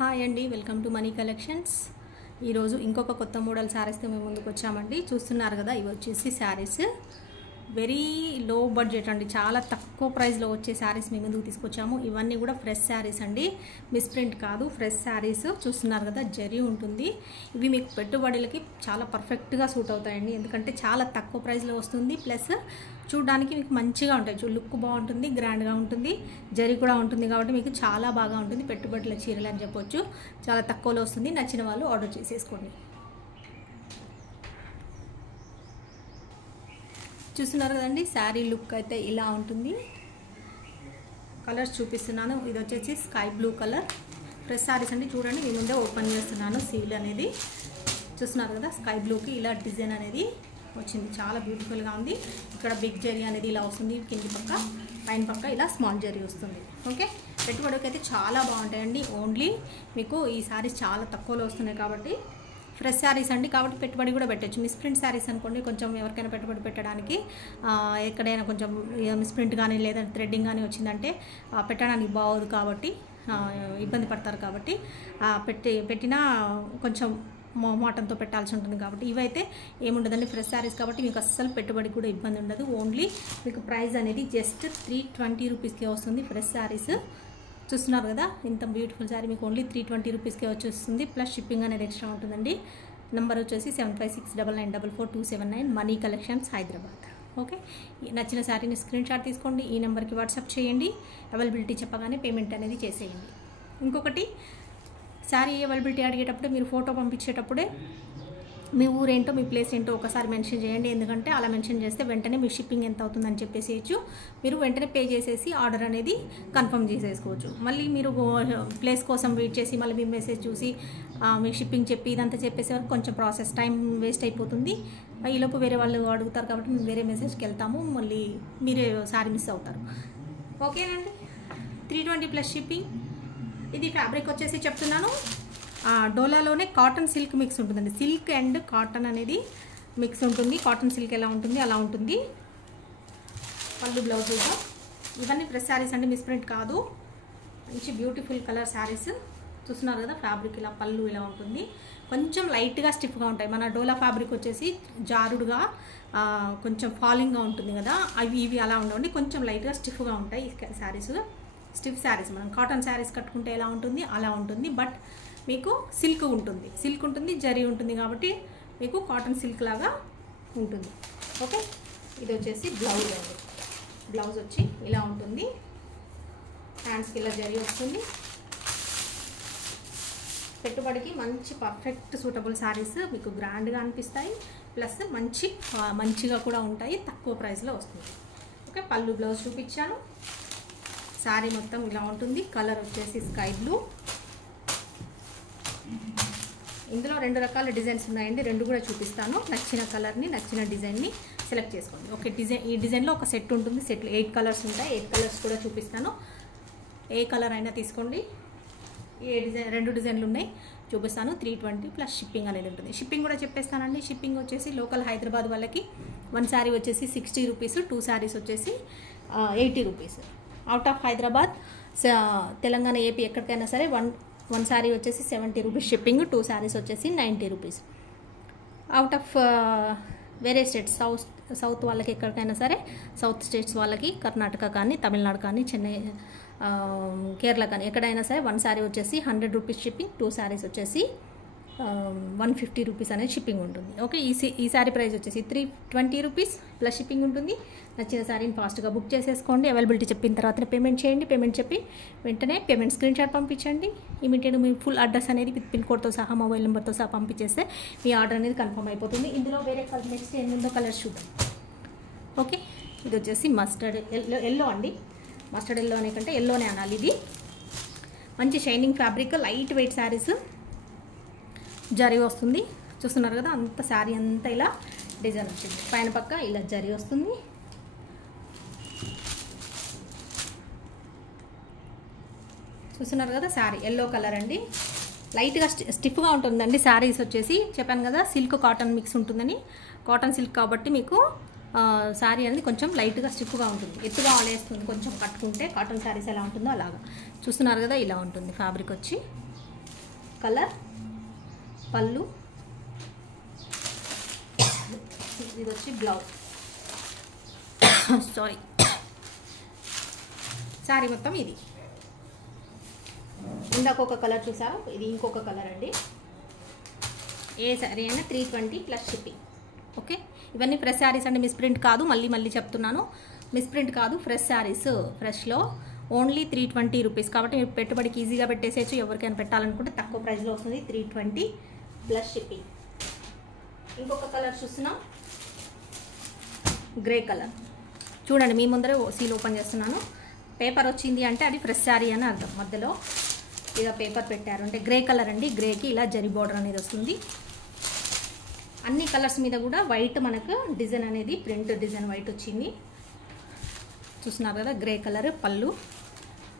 Hi అండి, welcome to money collections. ఈరోజు ఇంకొక కొత్త మోడల్ శారీస్తో మేము ముందుకు వచ్చామండి. చూస్తున్నారు కదా, ఇవి వచ్చేసి శారీస్ వెరీ లో బడ్జెట్ అండి, చాలా తక్కువ ప్రైస్లో వచ్చే శారీస్ మేము ముందుకు తీసుకొచ్చాము. ఇవన్నీ కూడా ఫ్రెష్ శారీస్ అండి, మిస్ప్రింట్ కాదు, ఫ్రెష్ శారీస్. చూస్తున్నారు కదా, జరీ ఉంటుంది. ఇవి మీకు పెట్టుబడులకి చాలా పర్ఫెక్ట్గా సూట్ అవుతాయండి, ఎందుకంటే చాలా తక్కువ ప్రైస్లో వస్తుంది. ప్లస్ చూడడానికి మీకు మంచిగా ఉంటాయి, లుక్ బాగుంటుంది, గ్రాండ్గా ఉంటుంది, జరీ కూడా ఉంటుంది. కాబట్టి మీకు చాలా బాగా ఉంటుంది, పెట్టుబడుల చీరలు అని చెప్పొచ్చు. చాలా తక్కువలో వస్తుంది. నచ్చిన వాళ్ళు ఆర్డర్ చేసేసుకోండి. చూస్తున్నారు కదండి, శారీ లుక్ అయితే ఇలా ఉంటుంది. కలర్స్ చూపిస్తున్నాను. ఇది వచ్చేసి sky blue colour fresh saris అండి. చూడండి, మీ ముందే ఓపెన్ చేస్తున్నాను. సీల్ అనేది చూస్తున్నారు కదా, స్కై బ్లూకి ఇలా డిజైన్ అనేది వచ్చింది, చాలా బ్యూటిఫుల్గా ఉంది. ఇక్కడ బిగ్ జరీ అనేది ఇలా వస్తుంది, కింది పక్క పైన పక్క ఇలా స్మాల్ జరీ వస్తుంది. ఓకే, పెట్టుబడికి అయితే చాలా బాగుంటాయండి. ఓన్లీ మీకు ఈ శారీస్ చాలా తక్కువలో వస్తున్నాయి కాబట్టి ఫ్రెష్ శారీస్ అండి, కాబట్టి పెట్టుబడి కూడా పెట్టచ్చు. మిస్ప్రింట్ శారీస్ అనుకోండి, కొంచెం ఎవరికైనా పెట్టుబడి పెట్టడానికి ఎక్కడైనా కొంచెం మిస్ప్రింట్ కానీ లేదా థ్రెడ్డింగ్ కానీ వచ్చిందంటే పెట్టడానికి బాగోదు, కాబట్టి ఇబ్బంది పడతారు. కాబట్టి పెట్టినా కొంచెం మోటంతో పెట్టాల్సి ఉంటుంది. కాబట్టి ఇవైతే ఏముండదండి, ఫ్రెష్ శారీస్ కాబట్టి మీకు అస్సలు పెట్టుబడి కూడా ఇబ్బంది ఉండదు. ఓన్లీ మీకు ప్రైస్ అనేది జస్ట్ 320 రూపీస్కే వస్తుంది ఫ్రెష్ శారీస్. చూస్తున్నారు కదా, ఇంత బ్యూటిఫుల్ శారీ మీకు ఓన్లీ 320 రూపీస్కే వచ్చేస్తుంది. ప్లస్ షిప్పింగ్ అనేది ఎక్స్ట్రా ఉంటుందండి. నెంబర్ వచ్చేసి 7569949279 మనీ కలెక్షన్స్ హైదరాబాద్. ఓకే, నచ్చిన శారీని స్క్రీన్ షాట్ తీసుకోండి, ఈ నెంబర్కి వాట్సాప్ చేయండి. అవైలబిలిటీ చెప్పగానే పేమెంట్ అనేది చేసేయండి. ఇంకొకటి, శారీ అవైలబిలిటీ అడిగేటప్పుడు మీరు ఫోటో పంపించేటప్పుడే మీ ఊరేంటో మీ ప్లేస్ ఏంటో ఒకసారి మెన్షన్ చేయండి, ఎందుకంటే అలా మెన్షన్ చేస్తే వెంటనే మీ షిప్పింగ్ ఎంత అవుతుందని చెప్పేసేయచ్చు. మీరు వెంటనే పే చేసేసి ఆర్డర్ అనేది కన్ఫర్మ్ చేసేసుకోవచ్చు. మళ్ళీ మీరు ప్లేస్ కోసం వెయిట్ చేసి మళ్ళీ మీ మెసేజ్ చూసి మీ షిప్పింగ్ చెప్పి ఇదంతా చెప్పేసే వరకు కొంచెం ప్రాసెస్ టైం వేస్ట్ అయిపోతుంది. ఈలోపు వేరే వాళ్ళు అడుగుతారు కాబట్టి మేము వేరే మెసేజ్కి వెళ్తాము, మళ్ళీ మీరే శారీ మిస్ అవుతారు. ఓకేనండి, 320 ప్లస్ షిప్పింగ్. ఇది ఫ్యాబ్రిక్ వచ్చేసి చెప్తున్నాను, డోలాలోనే కాటన్ సిల్క్ మిక్స్ ఉంటుందండి. సిల్క్ అండ్ కాటన్ అనేది మిక్స్ ఉంటుంది. కాటన్ సిల్క్ ఎలా ఉంటుంది అలా ఉంటుంది. పళ్ళు బ్లౌజ్. ఇవన్నీ ఫ్రెష్ శారీస్ అండి, మిస్ప్రింట్ కాదు. మంచి బ్యూటిఫుల్ కలర్ శారీస్. చూస్తున్నారు కదా, ఫ్యాబ్రిక్ ఇలా పళ్ళు ఇలా ఉంటుంది. కొంచెం లైట్గా స్టిఫ్గా ఉంటాయి. మన డోలా ఫ్యాబ్రిక్ వచ్చేసి జారుడుగా కొంచెం ఫాలింగ్గా ఉంటుంది కదా, ఇవి అలా ఉండవండి, కొంచెం లైట్గా స్టిఫ్గా ఉంటాయి ఈ శారీస్. స్టిఫ్ శారీస్ మనం కాటన్ శారీస్ కట్టుకుంటే ఎలా ఉంటుంది అలా ఉంటుంది. బట్ మీకు సిల్క్ ఉంటుంది, జరీ ఉంటుంది, కాబట్టి మీకు కాటన్ సిల్క్ లాగా ఉంటుంది. ఓకే, ఇది వచ్చేసి బ్లౌజ్ అండి. బ్లౌజ్ వచ్చి ఇలా ఉంటుంది, హ్యాండ్స్కి ఇలా జరీ వస్తుంది. పెట్టుబడికి మంచి పర్ఫెక్ట్ సూటబుల్ శారీస్ మీకు గ్రాండ్గా అనిపిస్తాయి, ప్లస్ మంచిగా కూడా ఉంటాయి, తక్కువ ప్రైస్లో వస్తుంది. ఓకే, పళ్ళు బ్లౌజ్ చూపించాను. శారీ మొత్తం ఇలా ఉంటుంది. కలర్ వచ్చేసి స్కై బ్లూ. ఇందులో 2 రకాల డిజైన్స్ ఉన్నాయండి, 2 కూడా చూపిస్తాను. నచ్చిన కలర్ని నచ్చిన డిజైన్ని సెలెక్ట్ చేసుకోండి. ఓకే, ఈ డిజైన్లో ఒక సెట్ ఉంటుంది. సెట్లో 8 కలర్స్ ఉంటాయి. 8 కలర్స్ కూడా చూపిస్తాను. ఏ కలర్ అయినా తీసుకోండి. 2 డిజైన్లు ఉన్నాయి, చూపిస్తాను. 320 ప్లస్ షిప్పింగ్ అనేది ఉంటుంది. షిప్పింగ్ కూడా చెప్పేస్తానండి. షిప్పింగ్ వచ్చేసి లోకల్ హైదరాబాద్ వాళ్ళకి 1 శారీ వచ్చేసి 60 రూపీస్, 2 శారీస్ వచ్చేసి 80 rupees. Out of Hyderabad, Telangana, AP ఎక్కడికైనా సరే 1 శారీ వచ్చేసి 70 రూపీస్ షిప్పింగ్, 2 శారీస్ వచ్చేసి 90 రూపీస్. అవుట్ ఆఫ్ వేరే స్టేట్స్, సౌత్ వాళ్ళకి ఎక్కడికైనా సరే, సౌత్ స్టేట్స్ వాళ్ళకి కర్ణాటక కానీ, తమిళనాడు కానీ, చెన్నై, కేరళ కానీ ఎక్కడైనా సరే 1 శారీ వచ్చేసి 100 రూపీస్ షిప్పింగ్, 2 శారీస్ వచ్చేసి 150 రూపీస్ అనేది షిప్పింగ్ ఉంటుంది. ఓకే, ఈ శారీ ప్రైస్ వచ్చేసి 320 రూపీస్ ప్లస్ షిప్పింగ్ ఉంటుంది. నచ్చిన శారీని ఫాస్ట్గా బుక్ చేసేసుకోండి. అవైలబిలిటీ చెప్పిన తర్వాత పేమెంట్ చేయండి. పేమెంట్ చెప్పి వెంటనే పేమెంట్ స్క్రీన్ షాట్ పంపించండి. ఇమీడియట్ మీ ఫుల్ అడ్రస్ అనేది విత్ పిన్ కోడ్తో సహా, మొబైల్ నెంబర్తో సహా పంపించేస్తే మీ ఆర్డర్ అనేది కన్ఫర్మ్ అయిపోతుంది. ఇందులో వేరే కలర్, నెక్స్ట్ ఏముందో కలర్స్ చూద్దాం. ఓకే, ఇది వచ్చేసి మస్టర్డ్ ఎల్లో అండి. మస్టర్డ్ ఎల్లో అనే కంటే ఎల్లోనే అనాలి. ఇది మంచి shining fabric, light weight saris, zari వస్తుంది. చూస్తున్నారు కదా, అంత శారీ అంతా ఇలా డిజైన్ వచ్చింది. పైన పక్క ఇలా జరీ వస్తుంది. చూస్తున్నారు కదా, శారీ ఎల్లో కలర్ అండి. లైట్గా స్టిఫ్గా ఉంటుందండి శారీస్ వచ్చేసి. చెప్పాను కదా, సిల్క్ కాటన్ మిక్స్ ఉంటుందని. కాటన్ సిల్క్ కాబట్టి మీకు శారీ అనేది కొంచెం లైట్గా స్టిఫ్గా ఉంటుంది, ఎత్తుగా ఆలేస్తుంది కొంచెం కట్టుకుంటే. కాటన్ శారీస్ ఎలా ఉంటుందో అలాగా. చూస్తున్నారు కదా, ఇలా ఉంటుంది ఫ్యాబ్రిక్ వచ్చి. కలర్ పళ్ళు, ఇది వచ్చి బ్లౌజ్. సారీ, సారీ మొత్తం ఇది. ఇందాక ఒక కలర్ చూసారు, ఇది ఇంకొక కలర్ అండి. ఏ సారీ అయినా 320 ప్లస్ షిప్పింగ్. ఓకే, ఇవన్నీ ఫ్రెష్ శారీస్ అండి, మిస్ ప్రింట్ కాదు. మళ్ళీ చెప్తున్నాను, మిస్ ప్రింట్ కాదు, ఫ్రెష్ శారీస్. ఫ్రెష్లో ఓన్లీ 320 రూపీస్. కాబట్టి మీరు పెట్టుబడికి ఈజీగా పెట్టేసేయచ్చు. ఎవరికైనా పెట్టాలనుకుంటే తక్కువ ప్రైస్లో వస్తుంది. 320 ప్లస్ షిప్పింగ్. ఇంకొక కలర్ చూస్తున్నాం, గ్రే కలర్. చూడండి, మీ ముందరే సీల్ ఓపెన్ చేస్తున్నాను. పేపర్ వచ్చింది అంటే అది ఫ్రెష్ శారీ అని అర్థం. మధ్యలో ఇలా పేపర్ పెట్టారు అంటే గ్రే కలర్ అండి. గ్రేకి ఇలా జరీ బోర్డర్ అనేది వస్తుంది. అన్ని కలర్స్ మీద కూడా వైట్ మనకు డిజైన్ అనేది ప్రింట్ డిజైన్ వైట్ వచ్చింది. చూస్తున్నారు కదా, గ్రే కలర్ పళ్ళు.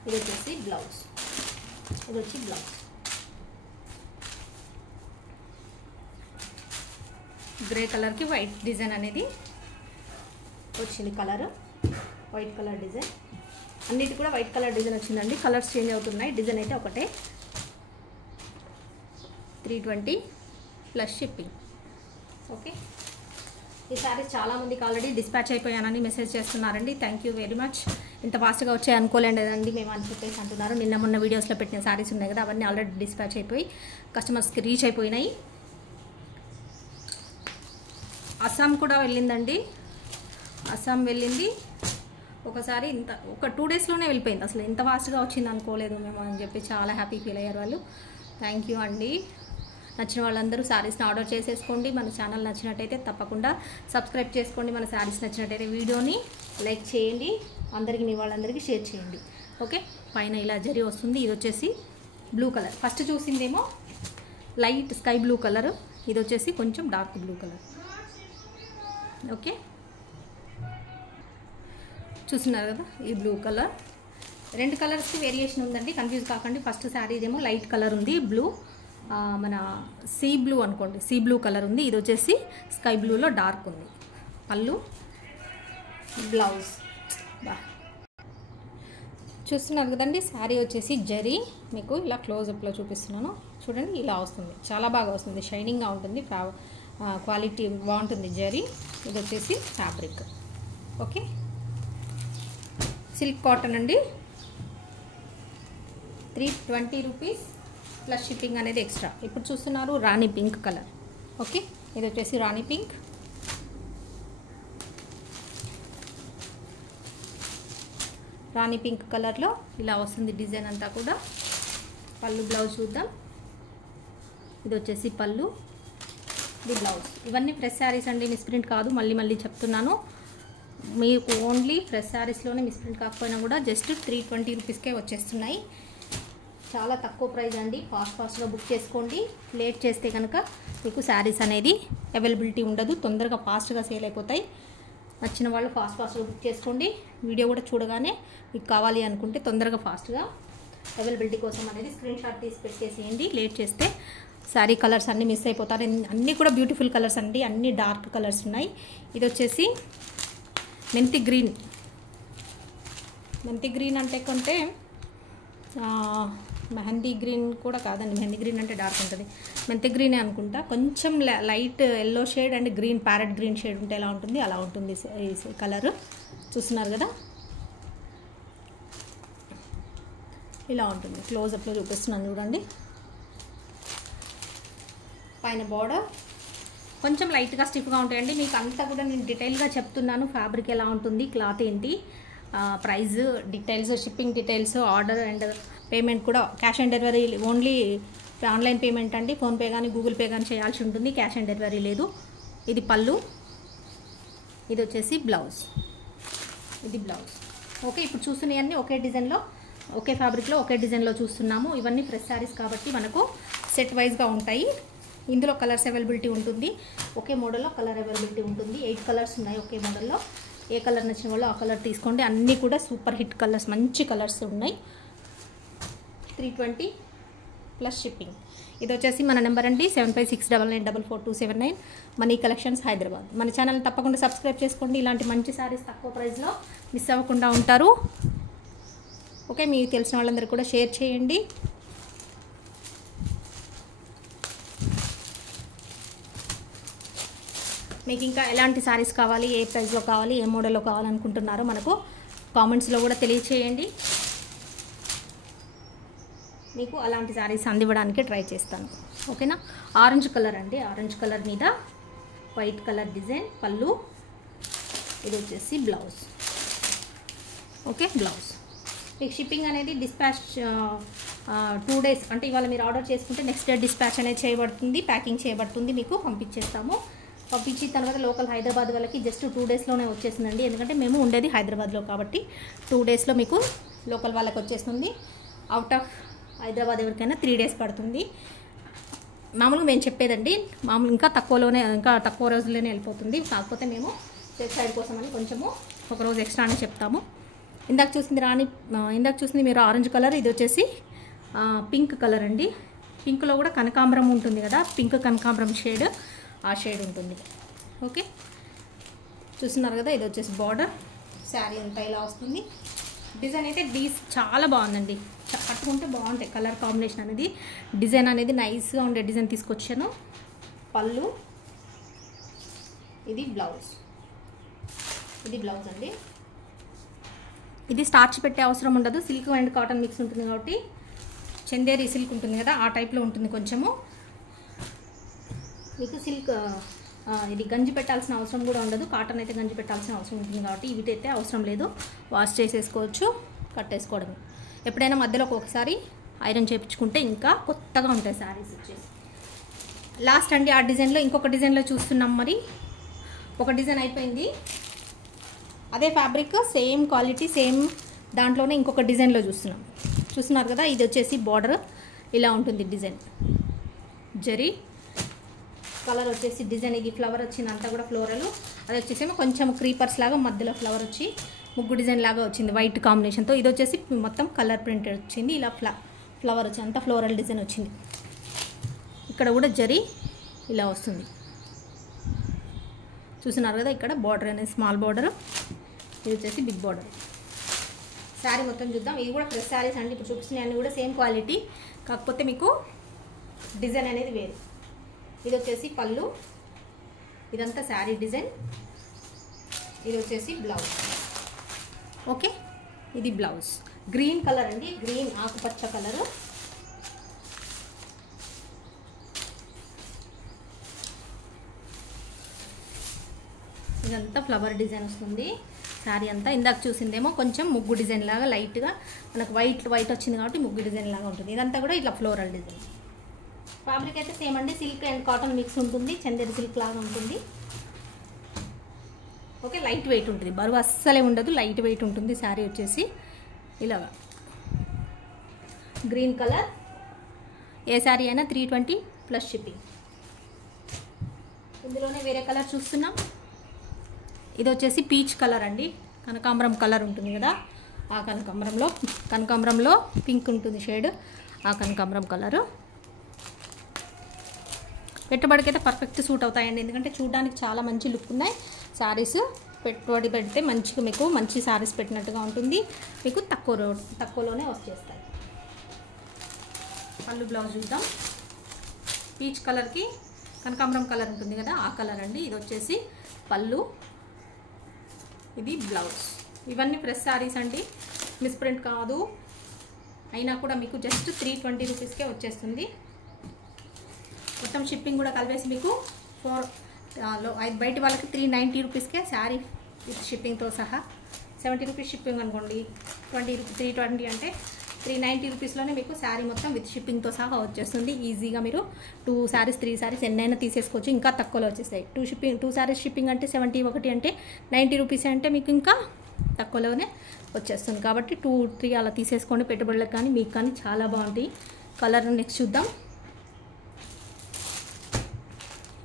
ఇది వచ్చేసి బ్లౌజ్. ఇది వచ్చి బ్లౌజ్. గ్రే కలర్కి వైట్ డిజైన్ అనేది వచ్చింది. Colour white colour design. అన్నిటి కూడా వైట్ కలర్ డిజైన్ వచ్చిందండి. కలర్స్ చేంజ్ అవుతున్నాయి, డిజైన్ అయితే ఒకటే. 320 ప్లస్ షిప్పింగ్. ఓకే, ఈ సారీస్ చాలామందికి ఆల్రెడీ డిస్పాచ్ అయిపోయానని మెసేజ్ చేస్తున్నారండి. Thank you very much. ఇంత ఫాస్ట్గా వచ్చాయి అనుకోలేదండి మేము అని చెప్పేసి అంటున్నారు. నిన్న మొన్న వీడియోస్లో పెట్టిన సారీస్ ఉన్నాయి కదా, అవన్నీ ఆల్రెడీ డిస్పాచ్ అయిపోయి కస్టమర్స్కి రీచ్ అయిపోయినాయి. అస్సాం కూడా వెళ్ళిందండి. అస్సాం వెళ్ళింది ఒకసారి. ఒక 2 డేస్లోనే వెళ్ళిపోయింది. అసలు ఇంత ఫాస్ట్గా వచ్చింది అనుకోలేదు మేము అని చెప్పి చాలా హ్యాపీ ఫీల్ అయ్యారు వాళ్ళు. థ్యాంక్ యూ అండి. నచ్చిన వాళ్ళందరూ శారీస్ని ఆర్డర్ చేసేసుకోండి. మన ఛానల్ నచ్చినట్టయితే తప్పకుండా సబ్స్క్రైబ్ చేసుకోండి. మన శారీస్ నచ్చినట్టయితే వీడియోని లైక్ చేయండి, అందరికీ మీ వాళ్ళందరికీ షేర్ చేయండి. ఓకే, పైన ఇలా జరీ వస్తుంది. ఇది వచ్చేసి బ్లూ కలర్. ఫస్ట్ చూసిందేమో లైట్ స్కై బ్లూ కలర్, ఇది వచ్చేసి కొంచెం డార్క్ బ్లూ కలర్. ఓకే, చూస్తున్నారు కదా, ఈ బ్లూ కలర్. 2 కలర్స్కి వేరియేషన్ ఉందండి, కన్ఫ్యూజ్ కాకండి. ఫస్ట్ శారీ ఇదేమో లైట్ కలర్ ఉంది, బ్లూ, మన సీ బ్లూ అనుకోండి, సీ బ్లూ కలర్ ఉంది. ఇది వచ్చేసి స్కై బ్లూలో డార్క్ ఉంది. పళ్ళు, బ్లౌజ్. చూస్తున్నారు కదండి, శారీ వచ్చేసి జరీ. మీకు ఇలా క్లోజప్లో చూపిస్తున్నాను చూడండి. ఇలా వస్తుంది, చాలా బాగా వస్తుంది, షైనింగ్గా ఉంటుంది, క్వాలిటీ బాగుంటుంది జరీ. ఇది వచ్చేసి ఫ్యాబ్రిక్. ఓకే, సిల్క్ కాటన్ అండి. 320 రూపీస్ ప్లస్ షిప్పింగ్ అనేది ఎక్స్ట్రా. ఇప్పుడు చూస్తున్నారు రాణి పింక్ కలర్. ఓకే, ఇది వచ్చేసి రాణి పింక్. రాణి పింక్ కలర్లో ఇలా వస్తుంది డిజైన్ అంతా కూడా. పళ్ళు, బ్లౌజ్ చూద్దాం. ఇది వచ్చేసి పళ్ళు, ఇది బ్లౌజ్. ఇవన్నీ ఫ్రెష్ శారీస్ అండి, మిస్ప్రింట్ కాదు. మళ్ళీ చెప్తున్నాను, మీకు ఓన్లీ ఫ్రెష్ శారీస్లోనే మిస్ప్రింట్ కాకపోయినా కూడా జస్ట్ 320 రూపీస్కే వచ్చేస్తున్నాయి. చాలా తక్కువ ప్రైస్ అండి. ఫాస్ట్గా బుక్ చేసుకోండి. లేట్ చేస్తే కనుక మీకు శారీస్ అనేది అవైలబిలిటీ ఉండదు. తొందరగా ఫాస్ట్గా సేల్ అయిపోతాయి. నచ్చిన వాళ్ళు ఫాస్ట్గా బుక్ చేసుకోండి. వీడియో కూడా చూడగానే మీకు కావాలి అనుకుంటే తొందరగా ఫాస్ట్గా అవైలబిలిటీ కోసం అనేది స్క్రీన్ షాట్ తీసి పెట్టేసేయండి. లేట్ చేస్తే శారీ కలర్స్ అన్నీ మిస్ అయిపోతారు. అన్నీ కూడా బ్యూటిఫుల్ కలర్స్ అండి, అన్నీ డార్క్ కలర్స్ ఉన్నాయి. ఇది వచ్చేసి మెంతి గ్రీన్. మెంతి గ్రీన్ అంటే కొంటే మెహందీ గ్రీన్ కూడా కాదండి. మెహందీ గ్రీన్ అంటే డార్క్ ఉంటుంది, మెంతి గ్రీనే అనుకుంటా. కొంచెం light yellow shade and green, parrot green shade ఉంటే ఎలా ఉంటుంది అలా ఉంటుంది ఈ కలర్. చూస్తున్నారు కదా, ఇలా ఉంటుంది. క్లోజప్లో చూపిస్తున్నాను చూడండి. పైన బోర్డర్ కొంచెం లైట్గా స్టిఫ్గా ఉంటాయండి. మీకు అంతా కూడా నేను డీటెయిల్గా చెప్తున్నాను. ఫ్యాబ్రిక్ ఎలా ఉంటుంది, క్లాత్ ఏంటి, price details, shipping details, order and payment కూడా. Cash on delivery only online payment అండి. ఫోన్పే కానీ గూగుల్ పే కానీ చేయాల్సి ఉంటుంది, క్యాష్ ఆన్ డెలివరీ లేదు. ఇది పళ్ళు, ఇది వచ్చేసి బ్లౌజ్, ఇది బ్లౌజ్. ఓకే, ఇప్పుడు చూస్తున్నాయన్నీ ఒకే డిజైన్లో, ఒకే ఫ్యాబ్రిక్లో, ఒకే డిజైన్లో చూస్తున్నాము. ఇవన్నీ ఫ్రెష్ శారీస్ కాబట్టి మనకు సెట్ వైజ్గా ఉంటాయి. ఇందులో కలర్స్ అవైలబిలిటీ ఉంటుంది, ఒకే మోడల్లో కలర్ అవైలబిలిటీ ఉంటుంది. 8 కలర్స్ ఉన్నాయి ఒకే మోడల్లో. ఏ కలర్ నచ్చిన వాళ్ళు ఆ కలర్ తీసుకోండి. అన్నీ కూడా సూపర్ హిట్ కలర్స్, మంచి కలర్స్ ఉన్నాయి. 320 ప్లస్ షిప్పింగ్. ఇది వచ్చేసి మన నెంబర్ అండి, 7569944279, మనీ కలెక్షన్స్, హైదరాబాద్. మన ఛానల్ తప్పకుండా సబ్స్క్రైబ్ చేసుకోండి. ఇలాంటి మంచి సారీస్ తక్కువ ప్రైస్లో మిస్ అవ్వకుండా ఉంటారు. ఓకే, మీకు తెలిసిన వాళ్ళందరూ కూడా షేర్ చేయండి. మీకు ఇంకా ఎలాంటి శారీస్ కావాలి, ఏ ప్రైస్లో కావాలి, ఏ మోడల్లో కావాలనుకుంటున్నారో మనకు కామెంట్స్లో కూడా తెలియచేయండి. మీకు అలాంటి శారీస్ అందివ్వడానికి ట్రై చేస్తాను. ఓకేనా. ఆరెంజ్ కలర్ అండి, ఆరెంజ్ కలర్ మీద వైట్ కలర్ డిజైన్ పళ్ళు. ఇది వచ్చేసి బ్లౌజ్. Okay, blouse. మీకు షిప్పింగ్ అనేది డిస్పాచ్ 2 days అంటే ఇవాళ మీరు ఆర్డర్ చేసుకుంటే నెక్స్ట్ డే డిస్పాచ్ అనేది చేయబడుతుంది, ప్యాకింగ్ చేయబడుతుంది, మీకు పంపించేస్తాము. పంపించిన తర్వాత లోకల్ హైదరాబాద్ వాళ్ళకి జస్ట్ 2 daysలోనే వచ్చేసిందండి. ఎందుకంటే మేము ఉండేది హైదరాబాద్లో కాబట్టి 2 daysలో మీకు లోకల్ వాళ్ళకి వచ్చేస్తుంది. అవుట్ ఆఫ్ హైదరాబాద్ ఎవరికైనా 3 days పడుతుంది. మామూలుగా మేము చెప్పేదండి, మామూలు ఇంకా తక్కువ రోజుల్లోనే వెళ్ళిపోతుంది. కాకపోతే మేము సేఫ్ సైడ్ కోసం అని కొంచెము ఒక రోజు ఎక్స్ట్రానే చెప్తాము. ఇందాక చూసింది మీరు ఆరెంజ్ కలర్. ఇది వచ్చేసి పింక్ కలర్ అండి. పింక్లో కూడా కనకాంబరం ఉంటుంది కదా, పింక్ కనకాంబరం షేడ్, ఆ షేడ్ ఉంటుంది. ఓకే, చూస్తున్నారు కదా. ఇది వచ్చేసి బార్డర్. శారీ అంతా ఇలా వస్తుంది. డిజైన్ అయితే చాలా బాగుందండి, పట్టుకుంటే బాగుంటాయి. కలర్ కాంబినేషన్ అనేది, డిజైన్ అనేది నైస్గా ఉండే డిజైన్ తీసుకొచ్చాను. పళ్ళు. ఇది బ్లౌజ్. ఇది బ్లౌజ్ అండి. ఇది స్టార్చ్ పెట్టే అవసరం ఉండదు, సిల్క్ అండ్ కాటన్ మిక్స్ ఉంటుంది కాబట్టి చందేరి సిల్క్ ఉంటుంది కదా, ఆ టైప్లో ఉంటుంది. కొంచెము మీకు సిల్క్ ఇది గంజి పెట్టాల్సిన అవసరం కూడా ఉండదు. కాటన్ అయితే గంజి పెట్టాల్సిన అవసరం ఉంటుంది కాబట్టి వీటైతే అవసరం లేదు. వాష్ చేసేసుకోవచ్చు, కట్టేసుకోవడం. ఎప్పుడైనా మధ్యలో ఒకసారి ఐరన్ చేయించుకుంటే ఇంకా కొత్తగా ఉంటాయి శారీస్ వచ్చేసి. లాస్ట్ అండి ఆ డిజైన్లో ఇంకొక డిజైన్లో చూస్తున్నాం. మరి ఒక డిజైన్ అయిపోయింది, అదే ఫ్యాబ్రిక్, సేమ్ క్వాలిటీ, సేమ్ దాంట్లోనే ఇంకొక డిజైన్లో చూస్తున్నారు కదా. ఇది వచ్చేసి బార్డర్ ఇలా ఉంటుంది డిజైన్. జరీ కలర్ వచ్చేసి డిజైన్, ఇది ఫ్లవర్ వచ్చింది అంతా కూడా ఫ్లోరల్. అది వచ్చేసేమో కొంచెం క్రీపర్స్ లాగా మధ్యలో ఫ్లవర్ వచ్చి ముగ్గు డిజైన్ లాగా వచ్చింది వైట్ కాంబినేషన్తో. ఇది వచ్చేసి మొత్తం కలర్ ప్రింట్ వచ్చింది, ఇలా ఫ్లవర్ వచ్చి అంతా ఫ్లోరల్ డిజైన్ వచ్చింది. ఇక్కడ కూడా జరీ ఇలా వస్తుంది. చూస్తున్నారు కదా. ఇక్కడ బార్డర్ అనేది స్మాల్ బార్డర్, ఇది వచ్చేసి బిగ్ బార్డర్. శారీ మొత్తం చూద్దాం. ఇది కూడా ఫ్రెష్ శారీస్ అండి, ఇప్పుడు చూపిస్తున్నాయి అన్నీ కూడా సేమ్ క్వాలిటీ, కాకపోతే మీకు డిజైన్ అనేది వేరు. ఇది వచ్చేసి పళ్ళు. ఇదంతా శారీ డిజైన్. ఇది వచ్చేసి బ్లౌజ్. ఓకే, ఇది బ్లౌజ్. గ్రీన్ కలర్ అండి, గ్రీన్ ఆకుపచ్చ కలరు. ఇదంతా ఫ్లవర్ డిజైన్ వస్తుంది శారీ అంతా. ఇందాక చూసిందేమో కొంచెం ముగ్గు డిజైన్ లాగా, లైట్గా మనకు వైట్ వచ్చింది కాబట్టి ముగ్గు డిజైన్ లాగా ఉంటుంది. ఇదంతా కూడా ఇట్లా ఫ్లోరల్ డిజైన్. ఫ్యాబ్రిక్ అయితే సేమ్ అండి, సిల్క్ అండ్ కాటన్ మిక్స్ ఉంటుంది, చందేరి సిల్క్ లాగా ఉంటుంది. ఓకే, లైట్ వెయిట్ ఉంటుంది, బరువు అస్సలే ఉండదు, లైట్ వెయిట్ ఉంటుంది శారీ వచ్చేసి. ఇలాగా గ్రీన్ కలర్. ఏ శారీ అయినా 320 ప్లస్ షిప్పింగ్. ఇందులోనే వేరే కలర్ చూస్తున్నాం. ఇది వచ్చేసి పీచ్ కలర్ అండి, కనకాంబరం కలర్ ఉంటుంది కదా, ఆ కనకాంబరంలో పింక్ ఉంటుంది షేడ్, ఆ కనకాంబరం కలరు. పెట్టుబడికైతే పర్ఫెక్ట్ సూట్ అవుతాయండి, ఎందుకంటే చూడడానికి చాలా మంచి లుక్ ఉన్నాయి శారీస్. పెట్టుబడి పెడితే మంచిగా మీకు మంచి శారీస్ పెట్టినట్టుగా ఉంటుంది, మీకు తక్కువలోనే వచ్చేస్తాయి. పళ్ళు బ్లౌజ్ చూద్దాం. పీచ్ కలర్కి కనకాంబరం కలర్ ఉంటుంది కదా, ఆ కలర్ అండి. ఇది వచ్చేసి పళ్ళు, ఇది బ్లౌజ్. ఇవన్నీ ఫ్రెష్ శారీస్ అండి, మిస్ప్రింట్ కాదు. అయినా కూడా మీకు జస్ట్ 320 రూపీస్కే వచ్చేస్తుంది. మొత్తం షిప్పింగ్ కూడా కలిపేసి మీకు బయట వాళ్ళకి 390 రూపీస్కే శారీ విత్ షిప్పింగ్తో సహా. 70 రూపీస్ షిప్పింగ్ అనుకోండి, 320 అంటే 390 రూపీస్లోనే మీకు శారీ మొత్తం విత్ షిప్పింగ్తో సహా వచ్చేస్తుంది. ఈజీగా మీరు 2 శారీస్ 3 శారీస్ ఎన్నైనా తీసేసుకోవచ్చు, ఇంకా తక్కువలో వచ్చేస్తాయి. 2 శారీస్ షిప్పింగ్ అంటే 70, ఒకటి అంటే 90 రూపీస్ అంటే మీకు ఇంకా తక్కువలోనే వచ్చేస్తుంది. కాబట్టి 2, 3 అలా తీసేసుకోండి, పెట్టుబడులకు కానీ మీకు కానీ చాలా బాగుంటాయి. కలర్ నెక్స్ట్ చూద్దాం.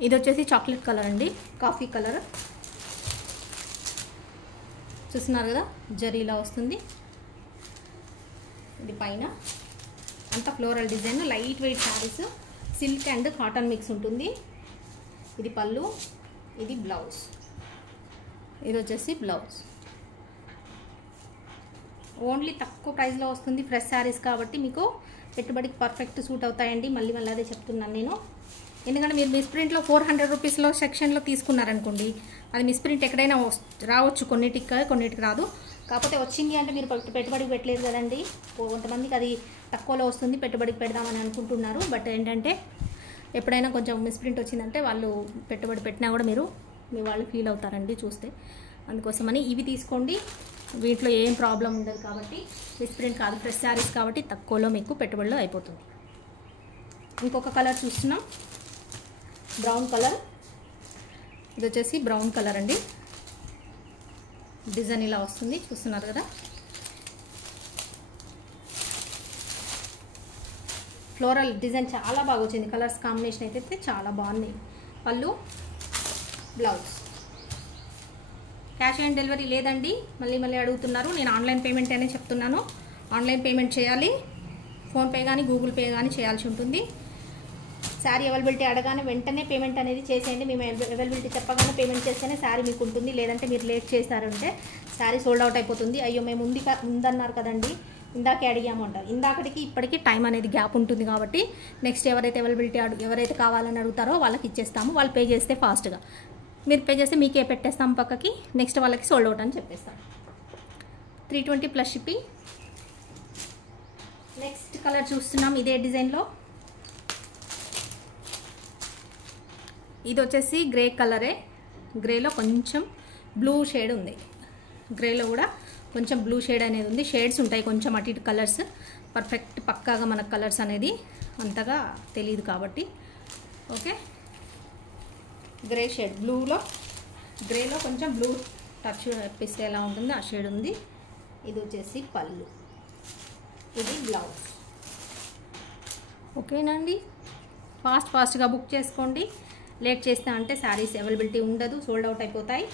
ఇది వచ్చేసి చాక్లెట్ కలర్ అండి, కాఫీ కలర్. చూస్తున్నారు కదా, జరీలా వస్తుంది. ఇది పైన అంతా floral design, light weight saris, silk and cotton mix ఉంటుంది. ఇది పళ్ళు, ఇది బ్లౌజ్. ఇది వచ్చేసి బ్లౌజ్. ఓన్లీ తక్కువ ప్రైస్లో వస్తుంది, ఫ్రెష్ శారీస్ కాబట్టి మీకు పెట్టుబడికి పర్ఫెక్ట్ సూట్ అవుతాయండి. మళ్ళీ అదే చెప్తున్నాను నేను. ఎందుకంటే మీరు మిస్ప్రింట్లో 400 రూపీస్లో సెక్షన్లో తీసుకున్నారనుకోండి, అది మిస్ప్రింట్ ఎక్కడైనా రావచ్చు, కొన్నిటికి రాదు. కాకపోతే వచ్చింది అంటే మీరు పెట్టుబడికి పెట్టలేదు కదండి. కొంతమందికి అది తక్కువలో వస్తుంది, పెట్టుబడికి పెడదామని అనుకుంటున్నారు. బట్ ఏంటంటే ఎప్పుడైనా కొంచెం మిస్ప్రింట్ వచ్చిందంటే వాళ్ళు పెట్టుబడి పెట్టినా కూడా మీ వాళ్ళు ఫీల్ అవుతారండి చూస్తే. అందుకోసమని ఇవి తీసుకోండి, వీటిలో ఏం ప్రాబ్లం ఉండదు. కాబట్టి మిస్ప్రింట్ కాదు, ఫ్రెష్ శారీస్ కాబట్టి తక్కువలో మీకు పెట్టుబడిలో అయిపోతుంది. ఇంకొక కలర్ చూస్తున్నాం, బ్రౌన్ కలర్. ఇది వచ్చేసి బ్రౌన్ కలర్ అండి. డిజైన్ ఇలా వస్తుంది, చూస్తున్నారు కదా. ఫ్లోరల్ డిజైన్ చాలా బాగా వచ్చింది. కలర్స్ కాంబినేషన్ అయితే చాలా బాగుంది. పళ్ళు, బ్లౌజ్. క్యాష్ ఆన్ డెలివరీ లేదండి, మళ్ళీ అడుగుతున్నారు. నేను ఆన్లైన్ పేమెంట్ అనే చెప్తున్నాను. ఆన్లైన్ పేమెంట్ చేయాలి, ఫోన్పే కానీ గూగుల్ పే కానీ చేయాల్సి ఉంటుంది. శారీ అవైలబిలిటీ అడగానే వెంటనే పేమెంట్ అనేది చేసేయండి. మేము అవైలబిలిటీ చెప్పగానే పేమెంట్ చేస్తేనే శారీ మీకు ఉంటుంది. లేదంటే మీరు లేట్ చేస్తారంటే శారీ సోల్డ్ అవుట్ అయిపోతుంది. అయ్యో మేము ఉందన్నారు కదండి, ఇందాకే అడిగాము అంటారు. ఇందాకటికి ఇప్పటికీ టైం అనేది గ్యాప్ ఉంటుంది. కాబట్టి నెక్స్ట్ ఎవరైతే అవైలబిలిటీ ఎవరైతే కావాలని అడుగుతారో వాళ్ళకి ఇచ్చేస్తాము. వాళ్ళు పే చేస్తే ఫాస్ట్గా, మీరు పే చేస్తే మీకే పెట్టేస్తాం పక్కకి. నెక్స్ట్ వాళ్ళకి సోల్డ్ అవుట్ అని చెప్పేస్తాం. 320 ప్లస్ షిప్పింగ్. నెక్స్ట్ కలర్ చూస్తున్నాం ఇదే డిజైన్లో. ఇది వచ్చేసి గ్రే కలరే. గ్రేలో కొంచెం బ్లూ షేడ్ ఉంది. గ్రేలో కూడా కొంచెం బ్లూ షేడ్ అనేది ఉంది. షేడ్స్ ఉంటాయి కొంచెం అటు ఇటు కలర్స్. పర్ఫెక్ట్ పక్కాగా మనకు కలర్స్ అనేది అంతగా తెలియదు కాబట్టి. ఓకే, గ్రే షేడ్ గ్రేలో కొంచెం బ్లూ టచ్ ఎప్పిస్తే ఎలా ఉంటుంది ఆ షేడ్ ఉంది. ఇది వచ్చేసి పళ్ళు, ఇది బ్లౌజ్. ఓకేనండి, ఫాస్ట్గా బుక్ చేసుకోండి. లేట్ చేస్తే అంటే శారీస్ అవైలబిలిటీ ఉండదు, సోల్డ్ అవుట్ అయిపోతాయి.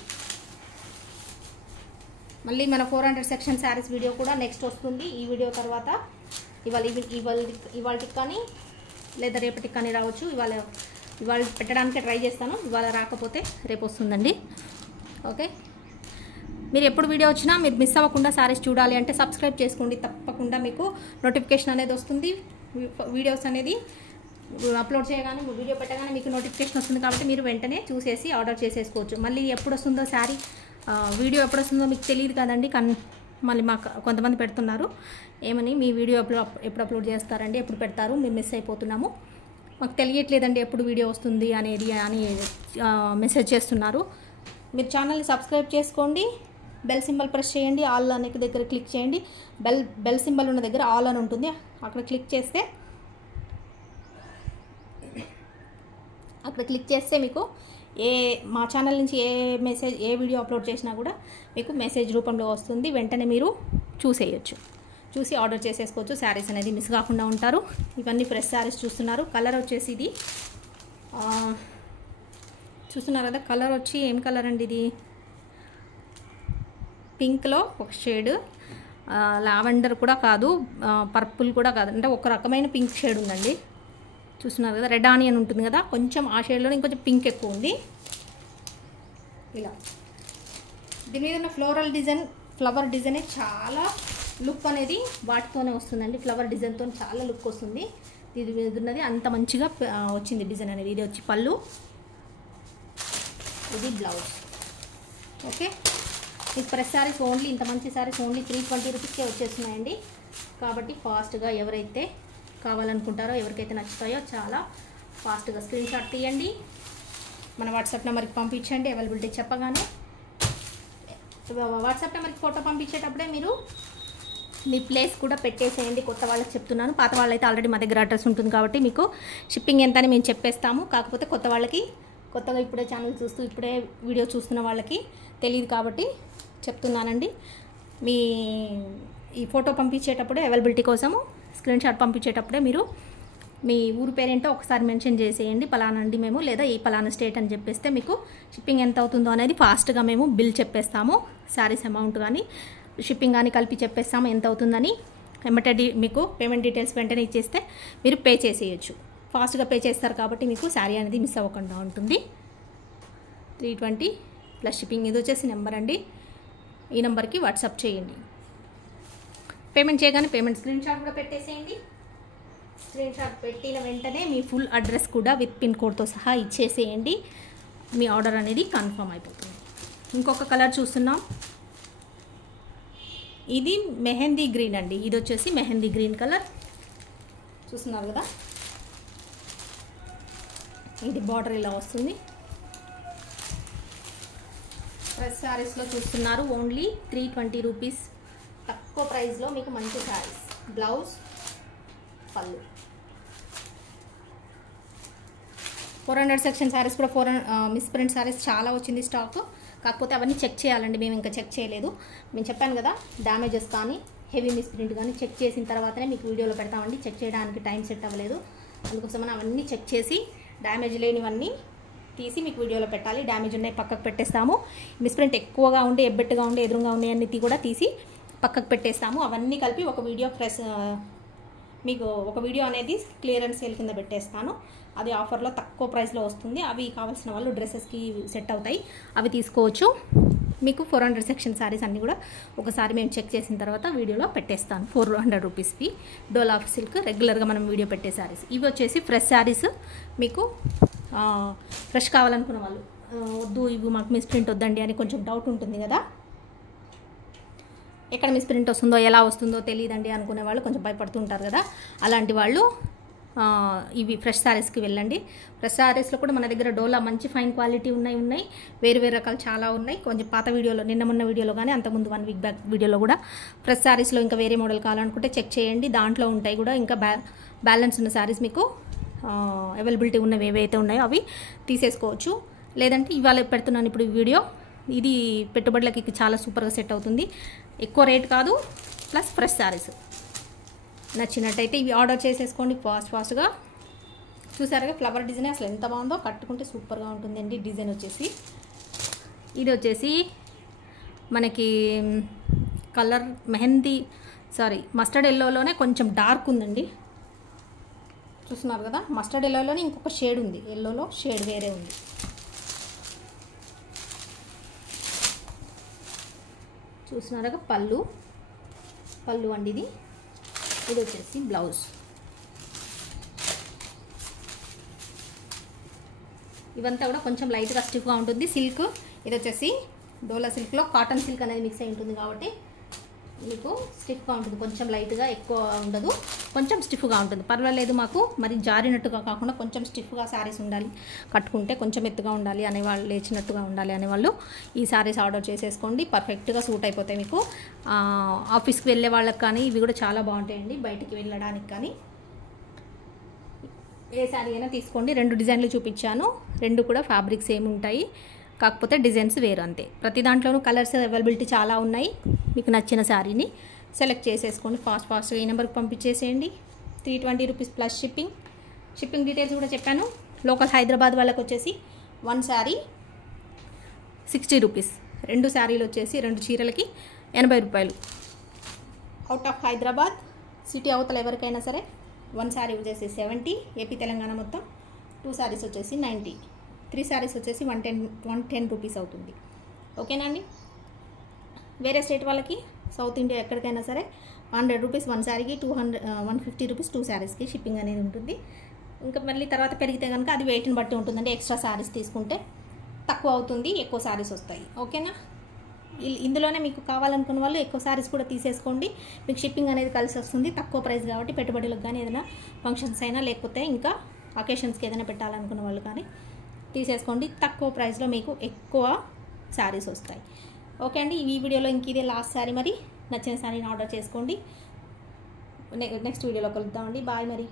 మళ్ళీ మన 400 సెక్షన్ శారీస్ వీడియో కూడా నెక్స్ట్ వస్తుంది. ఈ వీడియో తర్వాత ఇవాళకి కానీ లేదా రేపటికి కానీ రావచ్చు. ఇవాళ పెట్టడానికి ట్రై చేస్తాను, ఇవాళ రాకపోతే రేపు వస్తుందండి. ఓకే, మీరు ఎప్పుడు వీడియో వచ్చినా మీరు మిస్ అవ్వకుండా శారీస్ చూడాలి అంటే సబ్స్క్రైబ్ చేసుకోండి. తప్పకుండా మీకు నోటిఫికేషన్ అనేది వస్తుంది. వీడియోస్ అనేది అప్లోడ్ చేయగానే, వీడియో పెట్టగానే మీకు నోటిఫికేషన్ వస్తుంది. కాబట్టి మీరు వెంటనే చూసేసి ఆర్డర్ చేసేసుకోవచ్చు. మళ్ళీ ఎప్పుడు వస్తుందో శారీ వీడియో ఎప్పుడు వస్తుందో మీకు తెలియదు కదండి. మళ్ళీ మాకు కొంతమంది పెడుతున్నారు ఏమని, మీ వీడియో ఎప్పుడు అప్లోడ్ చేస్తారండి, ఎప్పుడు పెడతారు, మేము మిస్ అయిపోతున్నాము, మాకు తెలియట్లేదండి ఎప్పుడు వీడియో వస్తుంది అనేది అని మెసేజ్ చేస్తున్నారు. మీరు ఛానల్ని సబ్స్క్రైబ్ చేసుకోండి, బెల్ సింబల్ ప్రెస్ చేయండి, ఆల్ అనే దగ్గర క్లిక్ చేయండి. బెల్ సింబల్ ఉన్న దగ్గర ఆల్ అని ఉంటుంది, అక్కడ క్లిక్ చేస్తే మీకు మా ఛానల్ నుంచి ఏ వీడియో అప్లోడ్ చేసినా కూడా మీకు మెసేజ్ రూపంలో వస్తుంది. వెంటనే మీరు చూసి ఆర్డర్ చేసేసుకోవచ్చు. శారీస్ అనేది మిస్ కాకుండా ఉంటారు. ఇవన్నీ ఫ్రెష్ శారీస్ చూస్తున్నారు. కలర్ వచ్చేసి ఇది చూస్తున్నారు కదా. కలర్ వచ్చి ఏం కలర్ అండి ఇది? పింక్లో ఒక షేడ్, లావెండర్ కూడా కాదు, పర్పుల్ కూడా కాదు, అంటే ఒక రకమైన పింక్ షేడ్ ఉందండి. చూస్తున్నారు కదా, రెడ్ ఆనియన్ ఉంటుంది కదా, కొంచెం ఆ షేడ్లో ఇంకొంచెం పింక్ ఎక్కువ ఉంది. ఇలా దీని మీద ఉన్న ఫ్లవర్ డిజైన్ చాలా లుక్ అనేది వాటితోనే వస్తుందండి. ఫ్లవర్ డిజైన్తో చాలా లుక్ వస్తుంది. ఇది ఉన్నది అంత మంచిగా వచ్చింది డిజైన్ అనేది. ఇది వచ్చి పళ్ళు, ఇది బ్లౌజ్. ఓకే, మీకు ఫ్రెష్ శారీస్ ఓన్లీ, ఇంత మంచి శారీస్ ఓన్లీ 320 రూపీస్కే వచ్చేస్తున్నాయండి. కాబట్టి ఫాస్ట్గా ఎవరైతే కావాలనుకుంటారో, ఎవరికైతే నచ్చుతాయో చాలా ఫాస్ట్గా స్క్రీన్ షాట్ తీయండి, మన వాట్సాప్ నెంబర్కి పంపించండి. అవైలబిలిటీ చెప్పగానే వాట్సాప్ నెంబర్కి ఫోటో పంపించేటప్పుడే మీరు మీ ప్లేస్ కూడా పెట్టేసేయండి. కొత్త వాళ్ళకి చెప్తున్నాను, పాత వాళ్ళైతే ఆల్రెడీ మా దగ్గర అడ్రస్ ఉంటుంది కాబట్టి మీకు షిప్పింగ్ ఎంత అని మేము చెప్పేస్తాము. కాకపోతే కొత్త వాళ్ళకి, కొత్తగా ఇప్పుడే ఛానల్ చూస్తూ ఇప్పుడే వీడియో చూస్తున్న వాళ్ళకి తెలియదు కాబట్టి చెప్తున్నానండి. ఈ ఫోటో పంపించేటప్పుడే అవైలబిలిటీ కోసము స్క్రీన్ షాట్ పంపించేటప్పుడే మీరు మీ ఊరు పేరేంటో ఒకసారి మెన్షన్ చేసేయండి. పలానా అండి మేము, లేదా ఈ పలానా స్టేట్ అని చెప్పేస్తే మీకు షిప్పింగ్ ఎంత అవుతుందో అనేది ఫాస్ట్గా మేము బిల్ చెప్పేస్తాము. శారీస్ అమౌంట్ కానీ షిప్పింగ్ కానీ కలిపి చెప్పేస్తాము ఎంత అవుతుందని. ఎమ్మటే మీకు పేమెంట్ డీటెయిల్స్ వెంటనే ఇచ్చేస్తే మీరు పే చేసేయచ్చు. ఫాస్ట్గా పే చేస్తారు కాబట్టి మీకు శారీ అనేది మిస్ అవ్వకుండా ఉంటుంది. 320 ప్లస్ షిప్పింగ్. ఇది వచ్చేసి నెంబర్ అండి, ఈ నెంబర్కి వాట్సాప్ చేయండి. పేమెంట్ చేయగానే పేమెంట్ స్క్రీన్ షాట్ కూడా పెట్టేసేయండి. స్క్రీన్ షాట్ పెట్టిన వెంటనే మీ ఫుల్ అడ్రస్ కూడా విత్ పిన్ కోడ్తో సహా ఇచ్చేసేయండి. మీ ఆర్డర్ అనేది కన్ఫర్మ్ అయిపోతుంది. ఇంకొక కలర్ చూస్తున్నాం. ఇది మెహందీ గ్రీన్ అండి. ఇది వచ్చేసి మెహందీ గ్రీన్ కలర్ చూస్తున్నారు కదా. ఇది బార్డర్ ఇలా వస్తుంది. ఫ్రెష్ శారీస్లో చూస్తున్నారు. ఓన్లీ 320 రూపీస్ తక్కువ ప్రైస్లో మీకు మంచి శారీస్. బ్లౌజ్, పళ్ళు. 400 సెక్షన్ శారీస్ కూడా 400 మిస్ ప్రింట్ శారీస్ చాలా వచ్చింది స్టాక్. కాకపోతే అవన్నీ చెక్ చేయాలండి. మేము ఇంకా చెక్ చేయలేదు. నేను చెప్పాను కదా, డ్యామేజెస్ కానీ హెవీ మిస్ ప్రింట్ కానీ చెక్ చేసిన తర్వాతనే మీకు వీడియోలో పెడతామండి. చెక్ చేయడానికి టైం సెట్ అవ్వలేదు. అందుకోసం అవన్నీ చెక్ చేసి డ్యామేజ్ లేనివన్నీ తీసి మీకు వీడియోలో పెట్టాలి. డ్యామేజ్ ఉన్నాయి పక్కకు పెట్టేస్తాము. మిస్ ప్రింట్ ఎక్కువగా ఉండి ఎబ్బెట్టుగా ఉండి ఎదురుగా ఉన్నాయన్నీ కూడా తీసి పక్కకు పెట్టేస్తాము. అవన్నీ కలిపి ఒక వీడియో మీకు ఒక వీడియో అనేది క్లియరెన్స్ సేల్ కింద పెట్టేస్తాను. అది ఆఫర్లో తక్కువ ప్రైస్లో వస్తుంది. అవి కావాల్సిన వాళ్ళు డ్రెస్సెస్కి సెట్ అవుతాయి, అవి తీసుకోవచ్చు. మీకు 400 సెక్షన్ శారీస్ అన్నీ కూడా ఒకసారి మేము చెక్ చేసిన తర్వాత వీడియోలో పెట్టేస్తాను. 400 రూపీస్వి డోలా సిల్క్ రెగ్యులర్గా మనం వీడియో పెట్టే శారీస్. ఇవి వచ్చేసి ఫ్రెష్ శారీస్. మీకు ఫ్రెష్ కావాలనుకున్న వాళ్ళు వద్దు ఇవి మాకు మిస్ ప్రింట్ వద్దండి అని కొంచెం డౌట్ ఉంటుంది కదా, ఎక్కడ మిస్ ప్రింట్ వస్తుందో ఎలా వస్తుందో తెలియదండి అనుకునే వాళ్ళు కొంచెం భయపడుతుంటారు కదా, అలాంటి వాళ్ళు ఇవి ఫ్రెష్ శారీస్కి వెళ్ళండి. ఫ్రెష్ శారీస్లో కూడా మన దగ్గర డోలా మంచి ఫైన్ క్వాలిటీ ఉన్నాయి. వేరు రకాలు చాలా ఉన్నాయి. కొంచెం పాత వీడియోలో మొన్న వీడియోలో కానీ అంతకుముందు 1 వీక్ బ్యాక్ వీడియోలో కూడా ఫ్రెష్ శారీస్లో ఇంకా వేరే మోడల్ కావాలనుకుంటే చెక్ చేయండి. దాంట్లో ఉంటాయి కూడా ఇంకా బ్యాలెన్స్ ఉన్న శారీస్ మీకు అవైలబిలిటీ ఉన్నవి ఏవైతే ఉన్నాయో అవి తీసేసుకోవచ్చు. లేదంటే ఇవాళ పెడుతున్నాను ఇప్పుడు ఈ వీడియో. ఇది పెట్టుబడులకి చాలా సూపర్గా సెట్ అవుతుంది. ఎక్కువ రేట్ కాదు, ప్లస్ ఫ్రెష్ శారీస్. నచ్చినట్టయితే ఇవి ఆర్డర్ చేసేసుకోండి ఫాస్ట్గా. చూసారుగా ఫ్లవర్ డిజైన్ అసలు ఎంత బాగుందో, కట్టుకుంటే సూపర్గా ఉంటుందండి. డిజైన్ వచ్చేసి ఇది వచ్చేసి మనకి కలర్ మస్టర్డ్ ఎల్లోలోనే కొంచెం డార్క్ ఉందండి. చూస్తున్నారు కదా, మస్టర్డ్ ఎల్లోలోనే ఇంకొక షేడ్ ఉంది. ఎల్లోలో షేడ్ వేరే ఉంది. చూస్తున్నారుగా పళ్ళు అండి. ఇది వచ్చేసి బ్లౌజ్. ఇవంతా కూడా కొంచెం లైట్గా స్టిఫ్గా ఉంటుంది. సిల్క్ ఇది వచ్చేసి డోలా సిల్క్లో కాటన్ సిల్క్ అనేది మిక్స్ అయి ఉంటుంది కాబట్టి మీకు స్టిఫ్గా ఉంటుంది. కొంచెం లైట్గా ఎక్కువ ఉండదు, కొంచెం స్టిఫ్గా ఉంటుంది. పర్వాలేదు, మాకు మరి జారినట్టుగా కాకుండా కొంచెం స్టిఫ్గా శారీస్ ఉండాలి, కట్టుకుంటే కొంచెం ఎత్తుగా ఉండాలి అనేవాళ్ళు, లేచినట్టుగా ఉండాలి అనేవాళ్ళు ఈ శారీస్ ఆర్డర్ చేసేసుకోండి. పర్ఫెక్ట్గా సూట్ అయిపోతాయి మీకు. ఆఫీస్కి వెళ్ళే వాళ్ళకి కానీ ఇవి కూడా చాలా బాగుంటాయండి. బయటికి వెళ్ళడానికి కానీ ఏ శారీ అయినా తీసుకోండి. 2 డిజైన్లు చూపించాను. 2 కూడా ఫ్యాబ్రిక్స్ సేమ్ ఉంటాయి, కాకపోతే డిజైన్స్ వేరు అంతే. ప్రతి దాంట్లోనూ కలర్స్ అవైలబిలిటీ చాలా ఉన్నాయి. మీకు నచ్చిన శారీని సెలెక్ట్ చేసేసుకోండి. ఫాస్ట్గా ఈ నెంబర్కి పంపించేసేయండి. 320 రూపీస్ ప్లస్ షిప్పింగ్ డీటెయిల్స్ కూడా చెప్పాను. లోకల్ హైదరాబాద్ వాళ్ళకి వచ్చేసి 1 శారీ 60 రూపీస్. 2 శారీలు వచ్చేసి 2 చీరలకి 80 రూపాయలు. అవుట్ ఆఫ్ హైదరాబాద్ సిటీ అవతల ఎవరికైనా సరే 1 శారీ వచ్చేసి 70, ఏపీ తెలంగాణ మొత్తం 2 శారీస్ వచ్చేసి 90, 3 శారీస్ వచ్చేసి 110 రూపీస్ అవుతుంది. ఓకేనా అండి. వేరే స్టేట్ వాళ్ళకి సౌత్ ఇండియా ఎక్కడికైనా సరే 100 రూపీస్ 1 శారీకి, 150 రూపీస్ 2 శారీస్కి షిప్పింగ్ అనేది ఉంటుంది. ఇంకా మళ్ళీ తర్వాత పెరిగితే కనుక అది వెయిట్ని బట్టి ఉంటుందండి. ఎక్స్ట్రా శారీస్ తీసుకుంటే తక్కువ అవుతుంది, ఎక్కువ శారీస్ వస్తాయి. ఓకేనా. ఇందులోనే మీకు కావాలనుకున్న వాళ్ళు ఎక్కువ శారీస్ కూడా తీసేసుకోండి. మీకు షిప్పింగ్ అనేది కలిసి వస్తుంది. తక్కువ ప్రైస్ కాబట్టి పెట్టుబడులకు కానీ ఏదైనా ఫంక్షన్స్ అయినా లేకపోతే ఇంకా అకేషన్స్కి ఏదైనా పెట్టాలనుకున్న వాళ్ళు కానీ తీసేసుకోండి. తక్కువ ప్రైస్లో మీకు ఎక్కువ శారీస్ వస్తాయి. ఓకే అండి. ఈ వీడియోలో ఇంక ఇదే లాస్ట్ శారీ. మరి నచ్చిన శారీని ఆర్డర్ చేసుకోండి. నెక్స్ట్ వీడియోలో కలుద్దామండి. బాయ్ మరి.